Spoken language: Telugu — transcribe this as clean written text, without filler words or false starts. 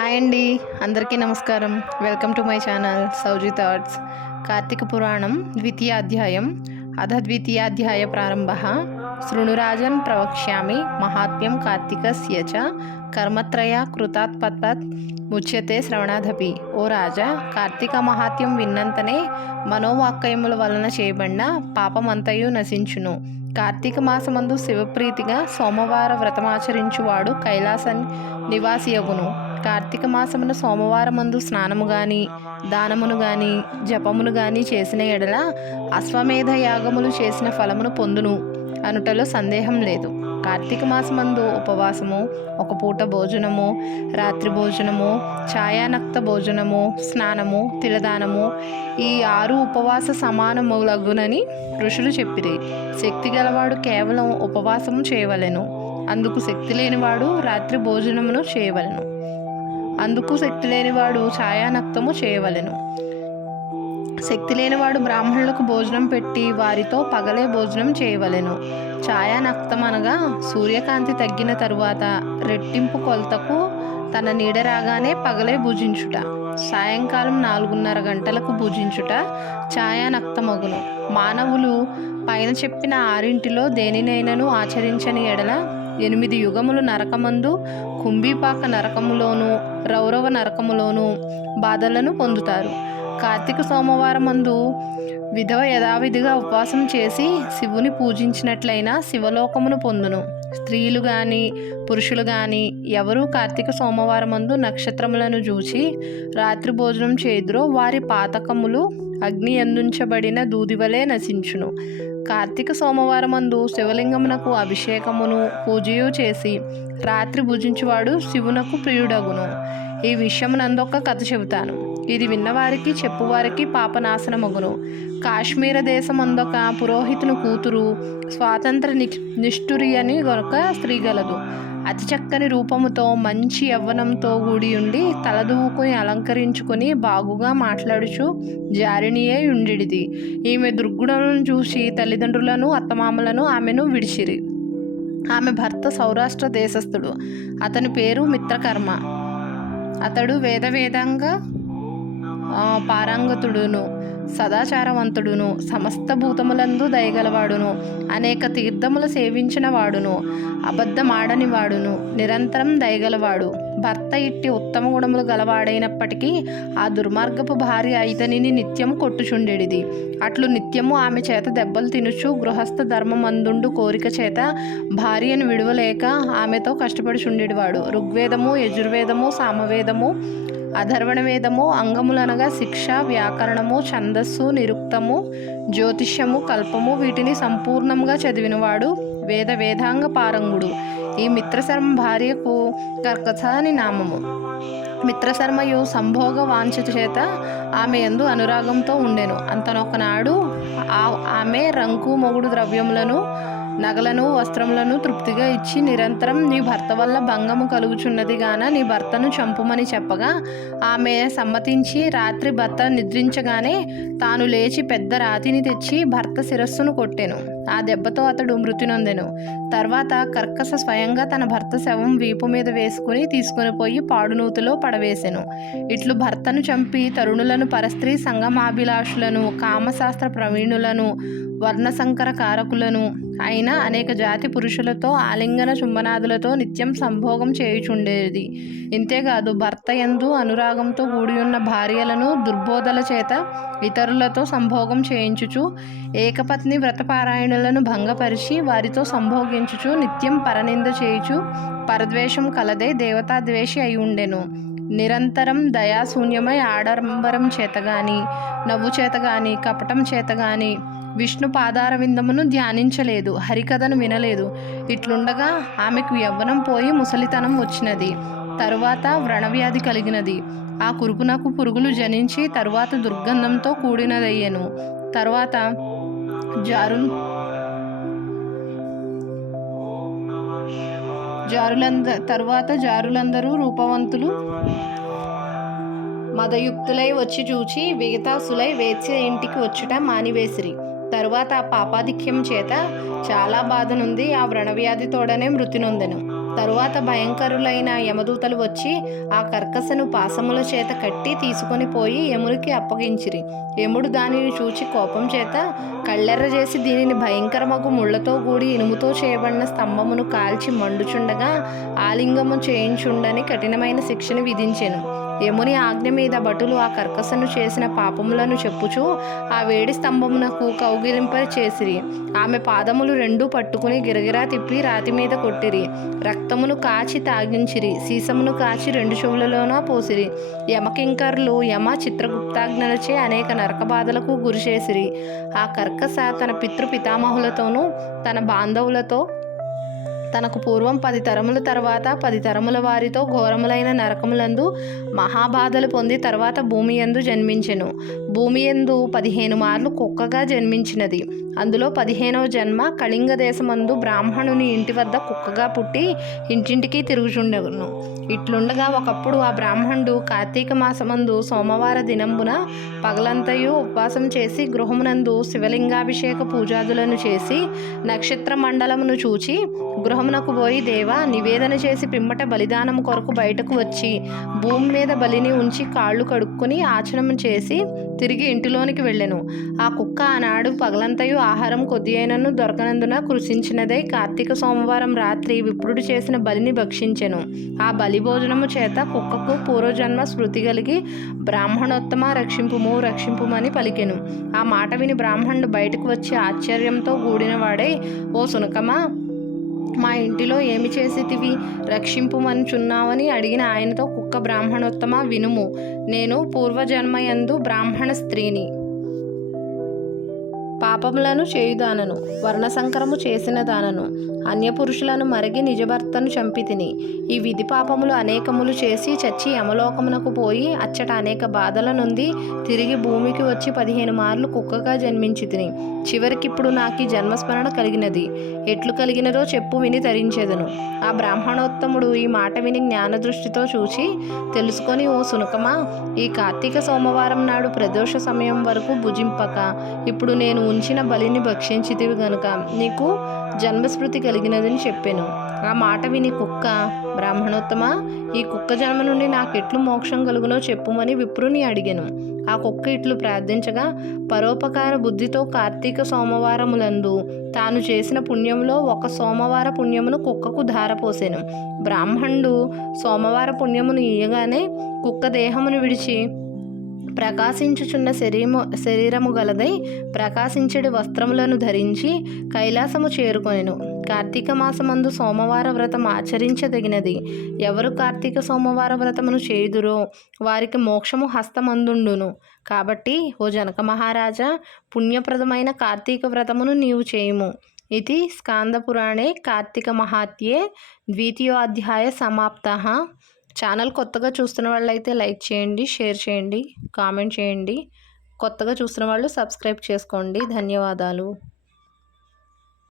హాయ్ అండి, అందరికీ నమస్కారం. Welcome to my channel Souji thoughts. Karthika Puranam ద్వితీయాధ్యాయం అధ ద్వితీయాధ్యాయ ప్రారంభ. శృణురాజన్ ప్రవక్ష్యామి మహాత్మ్యం కార్తీకస్య చ కర్మత్రయ కృతాత్పత్ ముచ్యతే శ్రవణాదపి. ఓ రాజా, కార్తీక మహాత్మ్యం విన్నంతనే మనోవాక్యముల వలన చేయబడిన పాపమంతయు నశించును. కార్తీక మాసమందు శివప్రీతిగా సోమవార వ్రతమాచరించువాడు కైలాస నివాసియగును. కార్తీక మాసమున సోమవారమందు స్నానము గాని దానమును గాని జపమును గాని చేసిన ఎడల అశ్వమేధ యాగములు చేసిన ఫలమును పొందును అనుటలో సందేహం లేదు. కార్తీక మాసమందు ఉపవాసము, ఒక పూట భోజనము, రాత్రి భోజనము, ఛాయానక్త భోజనము, స్నానము, తిలదానము, ఈ 6 ఉపవాస సమానములగునని ఋషులు చెప్పిరి. శక్తి గలవాడు కేవలం ఉపవాసము చేయవలెను. అందుకు శక్తి లేనివాడు రాత్రి భోజనమును చేయవలెను. అందుకు శక్తి లేనివాడు ఛాయానక్తము చేయవలెను. శక్తి లేనివాడు బ్రాహ్మణులకు భోజనం పెట్టి వారితో పగలే భోజనం చేయవలెను. ఛాయానక్తం అనగా సూర్యకాంతి తగ్గిన తరువాత రెట్టింపు కొలతకు తన నీడ రాగానే పగలే భుజించుట. సాయంకాలం 4:30 గంటలకు భుజించుట ఛాయానక్తమగును. మానవులు పైన చెప్పిన 6 దేనినైనను ఆచరించని ఎడల 8 యుగములు నరకమందు, కుంభీపాక నరకములోను, రౌరవ నరకములోను బాధలను పొందుతారు. కార్తీక సోమవారమందు విధవ యథావిధిగా ఉపవాసం చేసి శివుని పూజించినట్లయినా శివలోకమును పొందును. స్త్రీలు గాని పురుషులు గాని ఎవరు కార్తీక సోమవారమందు నక్షత్రములను చూచి రాత్రి భోజనం చేయుదురో వారి పాతకములు అగ్ని ఎందుంచబడిన దూదివలే నశించును. కార్తీక సోమవారమందు శివలింగమునకు అభిషేకమును పూజయు చేసి రాత్రి భుజించువాడు శివునకు ప్రియుడగును. ఈ విషయమునందొక కథ చెబుతాను. ఇది విన్నవారికి చెప్పువారికి పాపనాశనమగును. కాశ్మీర దేశమందొక పురోహితుని కూతురు స్వాతంత్ర నిష్ఠురి అని ఒక స్త్రీ గలదు. అతి చక్కని రూపముతో మంచి యవ్వనంతో కూడి ఉండి తలదూవుకుని అలంకరించుకొని బాగుగా మాట్లాడుచు జారిణియే ఉండేది. ఈమె దుర్గుణములను చూసి తల్లిదండ్రులను అత్తమామలను ఆమెను విడిచిరి. ఆమె భర్త సౌరాష్ట్ర దేశస్థుడు. అతని పేరు మిత్రకర్మ. అతడు వేదాంగ పారంగతుడును, సదాచారవంతుడును, సమస్త భూతములందు దయగలవాడును, అనేక తీర్థములు సేవించిన వాడును, అబద్ధమాడని వాడును, నిరంతరం దయగలవాడు. భర్త ఇట్టి ఉత్తమ గుణములు గలవాడైనప్పటికీ ఆ దుర్మార్గపు భార్య ఇతనిని నిత్యము కొట్టుచుండెడిది. అట్లు నిత్యము ఆమె చేత దెబ్బలు తినుచు గృహస్థ ధర్మమందుండు కోరిక చేత భార్యను విడువలేక ఆమెతో కష్టపడుచుండేవాడు. ఋగ్వేదము, యజుర్వేదము, సామవేదము, అధర్వణ వేదము, అంగములనగా శిక్ష, వ్యాకరణము, ఛందస్సు, నిరుక్తము, జ్యోతిష్యము, కల్పము వీటిని సంపూర్ణంగా చదివినవాడు వేదాంగ పారంగుడు. ఈ మిత్రశర్మ భార్యకు కర్కస అని నామము. మిత్రశర్మయు సంభోగ వాంఛ చేత ఆమె యందు అనురాగంతో ఉండెను. అంతనొకనాడు ఆమె రంకు మొగుడు ద్రవ్యములను, నగలను, వస్త్రములను తృప్తిగా ఇచ్చి నిరంతరం నీ భర్త వల్ల భంగము కలుగుచున్నది గాన నీ భర్తను చంపుమని చెప్పగా ఆమె సమ్మతించి రాత్రి భర్త నిద్రించగానే తాను లేచి పెద్ద రాతిని తెచ్చి భర్త శిరస్సును కొట్టెను. ఆ దెబ్బతో అతడు మృతి నొందెను. తర్వాత కర్కస స్వయంగా తన భర్త శవం వీపు మీద వేసుకుని తీసుకుని పోయి పాడునూతిలో పడవేసెను. ఇట్లు భర్తను చంపి తరుణులను, పరస్త్రీ సంగమాభిలాషులను, కామశాస్త్ర ప్రవీణులను, వర్ణసంకర కారకులను అయిన అనేక జాతి పురుషులతో ఆలింగన చుంబనాదులతో నిత్యం సంభోగం చేయుచుండేది. ఇంతేకాదు భర్త యందు అనురాగంతో కూడి ఉన్న భార్యలను దుర్బోధల చేత ఇతరులతో సంభోగం చేయించుచు ఏకపత్ని వ్రతపారాయణులను భంగపరిచి వారితో సంభోగించుచు నిత్యం పరనింద చేయుచు పరద్వేషం కలదే దేవతాద్వేషి అయి ఉండెను. నిరంతరం దయాశూన్యమై ఆడంబరం చేతగాని, నవ్వు చేతగాని, కపటం చేతగాని విష్ణు పాదార విందమును ధ్యానించలేదు, హరికథను వినలేదు. ఇట్లుండగా ఆమెకు యవ్వనం పోయి ముసలితనం వచ్చినది. తరువాత వ్రణవ్యాధి కలిగినది. ఆ కురుపునకు పురుగులు జనించి తరువాత దుర్గంధంతో కూడినదయ్యెను. తరువాత జారులందరూ రూపవంతులు మదయుక్తులై వచ్చి చూచి విగతాసులై వేశ్య ఇంటికి వచ్చుట మానివేసిరి. తరువాత ఆ పాపాధిక్యం చేత చాలా బాధ నుండి ఆ వ్రణవ్యాధితోడనే మృతి నొందెను. తరువాత భయంకరులైన యమదూతలు వచ్చి ఆ కర్కసను పాశముల చేత కట్టి తీసుకొని పోయి యమునికి అప్పగించిరి. యముడు దానిని చూచి కోపం చేత కళ్ళెర్ర చేసి దీనిని భయంకరమగు ముళ్లతో కూడి ఇనుముతో చేయబడిన స్తంభమును కాల్చి మండుచుండగా ఆలింగము చేయించుండని కఠినమైన శిక్షను విధించెను. యముని ఆజ్ఞ మీద భటులు ఆ కర్కసను చేసిన పాపములను చెప్పుచూ ఆ వేడి స్తంభమునకు కౌగిలింప చేసిరి. ఆమె పాదములు రెండూ పట్టుకుని గిరగిరా తిప్పి రాతి మీద కొట్టిరి. రక్తమును కాచి తాగించిరి. సీసమును కాచి రెండు చెవులలోన పోసిరి. యమకింకరులు యమ చిత్రగుప్తాజ్ఞలచే అనేక నరకబాధలకు గురిచేసిరి. ఆ కర్కస తన పితృపితామహులతోనూ తన బాంధవులతో తనకు పూర్వం 10 తరముల తర్వాత 10 తరముల వారితో ఘోరములైన నరకములందు మహాబాధలు పొంది తర్వాత భూమి యందు జన్మించెను. భూమి యందు 15 మార్లు కుక్కగా జన్మించినది. అందులో 15వ జన్మ కళింగ దేశమందు బ్రాహ్మణుని ఇంటి వద్ద కుక్కగా పుట్టి ఇంటింటికి తిరుగుచుండెను. ఇట్లుండగా ఒకప్పుడు ఆ బ్రాహ్మణుడు కార్తీక మాసమందు సోమవార దినంబున పగలంతయు ఉపవాసం చేసి గృహమునందు శివలింగాభిషేక పూజాదులను చేసి నక్షత్ర మండలమును చూచి గృహమునకు పోయి దేవా నివేదన చేసి పిమ్మట బలిదానము కొరకు బయటకు వచ్చి భూమి మీద బలిని ఉంచి కాళ్ళు కడుక్కొని ఆచరణం చేసి తిరిగి ఇంటిలోనికి వెళ్ళెను. ఆ కుక్క ఆనాడు పగలంతయు ఆహారం కొద్ది అయినను దొరకనందున కృషించినదై కార్తీక సోమవారం రాత్రి విప్రుడు చేసిన బలిని భక్షించెను. ఆ బలి భోజనము చేత కుక్కకు పూర్వజన్మ స్మృతి కలిగి బ్రాహ్మణోత్తమ రక్షింపుమని పలికెను. ఆ మాట విని బ్రాహ్మణుడు బయటకు వచ్చి ఆశ్చర్యంతో కూడినవాడై, ఓ సునకమా, మా ఇంటిలో ఏమి చేసితివి, రక్షింపుమనుచున్నావని అడిగిన ఆయనతో కుక్క, బ్రాహ్మణోత్తమ వినుము, నేను పూర్వజన్మయందు బ్రాహ్మణ స్త్రీని, పాపములను చేయుదానను, వర్ణసంకరము చేసిన దానను, అన్యపురుషులను మరిగి నిజభర్తను చంపితిని. ఈ విధి పాపములు అనేకములు చేసి చచ్చి యమలోకమునకు పోయి అచ్చట అనేక బాధల నుండి తిరిగి భూమికి వచ్చి 15 మార్లు కుక్కగా జన్మించితిని. చివరికిప్పుడు నాకు ఈ జన్మస్మరణ కలిగినది. ఎట్లు కలిగినదో చెప్పు, విని తరించెదను. ఆ బ్రాహ్మణోత్తముడు ఈ మాట విని జ్ఞానదృష్టితో చూచి తెలుసుకొని, ఓ సునకమా, ఈ కార్తీక సోమవారం నాడు ప్రదోష సమయం వరకు భుజింపక ఇప్పుడు నేను ఉంచిన బలిని భక్షించితివి గనుక నీకు జన్మస్మృతి కలిగినదని చెప్పాను. ఆ మాట విని కుక్క, బ్రాహ్మణోత్తమ, ఈ కుక్క జన్మ నుండి నాకెట్లు మోక్షం కలుగునో చెప్పుమని విప్రుని అడిగెను. ఆ కుక్క ఇట్లు ప్రార్థించగా పరోపకార బుద్ధితో కార్తీక సోమవారములందు తాను చేసిన పుణ్యంలో ఒక సోమవార పుణ్యమును కుక్కకు ధారపోసెను. బ్రాహ్మణుడు సోమవార పుణ్యమును ఇయ్యగానే కుక్క దేహమును విడిచి ప్రకాశించుచున్న శరీరము గలదై ప్రకాశించడి వస్త్రములను ధరించి కైలాసము చేరుకొనెను. కార్తీక మాసమందు సోమవార వ్రతం ఆచరించదగినది. ఎవరు కార్తీక సోమవార వ్రతమును చేయుదురో వారికి మోక్షము హస్తమందుండును. కాబట్టి ఓ జనక మహారాజా, పుణ్యప్రదమైన కార్తీక వ్రతమును నీవు చేయుము. ఇది స్కాందపురాణే కార్తీక మహాత్యే 2వ అధ్యాయ సమాప్తః. ఛానల్ కొత్తగా చూస్తున్న వాళ్ళు అయితే లైక్ చేయండి, షేర్ చేయండి, కామెంట్ చేయండి. కొత్తగా చూస్తున్న వాళ్ళు సబ్స్క్రైబ్ చేసుకోండి. ధన్యవాదాలు.